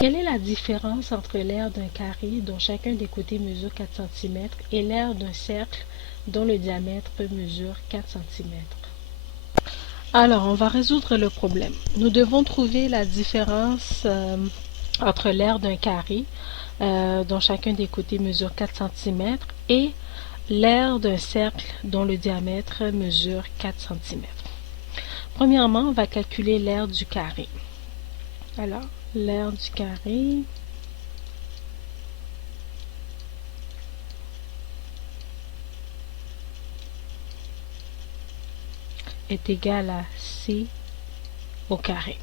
Quelle est la différence entre l'aire d'un carré dont chacun des côtés mesure 4 cm et l'aire d'un cercle dont le diamètre mesure 4 cm? Alors, on va résoudre le problème. Nous devons trouver la différence entre l'aire d'un carré dont chacun des côtés mesure 4 cm et l'aire d'un cercle dont le diamètre mesure 4 cm. Premièrement, on va calculer l'aire du carré. Alors, l'aire du carré est égale à C au carré.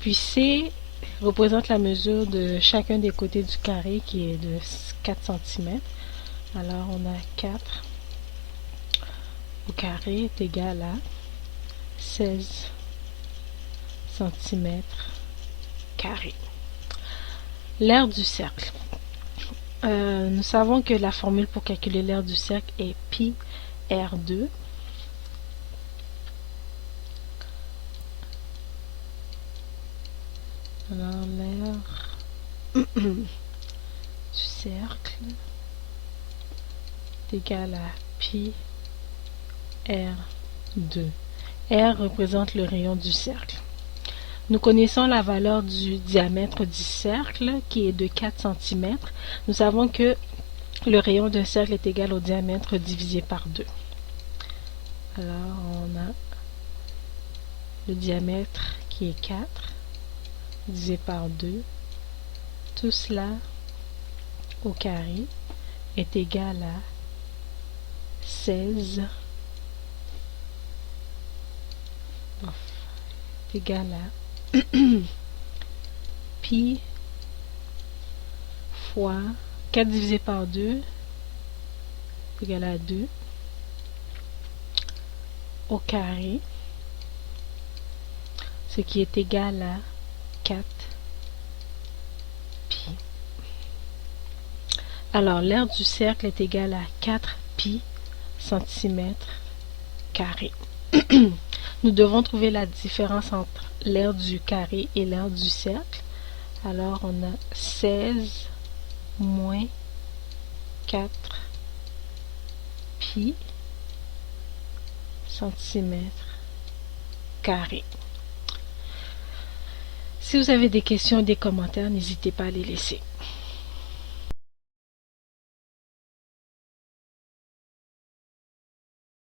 Puis C représente la mesure de chacun des côtés du carré qui est de 4 cm. Alors, on a 4 au carré est égal à 16 cm carré. L'aire du cercle. Nous savons que la formule pour calculer l'aire du cercle est pi R2. Alors, l'aire du cercle est égal à pi R2. R représente le rayon du cercle. Nous connaissons la valeur du diamètre du cercle qui est de 4 cm. Nous savons que le rayon d'un cercle est égal au diamètre divisé par 2. Alors, on a le diamètre qui est 4 divisé par 2. Tout cela au carré est égal à 16 est égal à pi fois 4 divisé par 2 est égal à 2 au carré, ce qui est égal à 4 pi. Alors, l'aire du cercle est égale à 4 pi cm carré. Nous devons trouver la différence entre l'aire du carré et l'aire du cercle. Alors, on a 16 moins 4 pi centimètres carrés. Si vous avez des questions ou des commentaires, n'hésitez pas à les laisser.